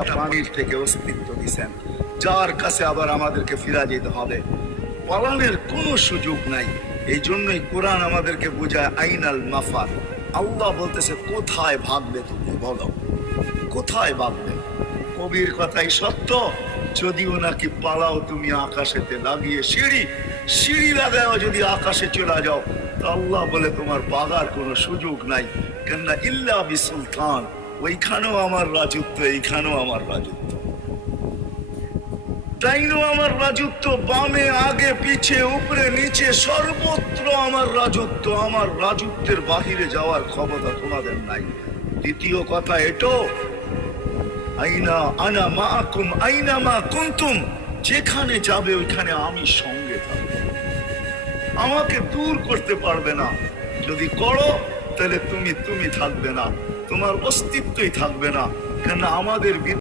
একটা পানির থেকে অস্তিত্ব দিয়েছেন, যার কাছে আবার আমাদেরকে ফিরা যেতে হবে। পালানোর কোনো সুযোগ নাই। এই জন্যই কোরআন আমাদেরকে বোঝায় আইনাল মাফার। আল্লাহ বলতেছে কোথায় ভাববে তুমি বলো, কোথায় ভাববে? কবির কথাই সত্য, যদিও নাকি পালাও তুমি আকাশেতে লাগিয়ে সিঁড়ি লাগাও, যদি আকাশে চলে যাও তা আল্লাহ বলে তোমার পাগার কোনো সুযোগ নাই। কেননা ইল্লা বিসুলতান, ওইখানেও আমার রাজত্ব, এইখানেও আমার রাজত্ব, ডাইনও আমার রাজত্ব, বামে আগে পিছে উপরে নিচে সর্বত্র আমার রাজত্ব। আমার রাজত্বের বাহিরে যাওয়ার ক্ষমতা তোমাদের নাই। দ্বিতীয় কথা এটো, আইনা আনা মাআকুম আইনা মা কুনতুম, যেখানে যাবে ওইখানে আমি সঙ্গে থাকবো, আমাকে দূর করতে পারবে না। যদি করো তাহলে তুমি থাকবে না, তোমার অস্তিত্বই থাকবে না। কেন আমাদের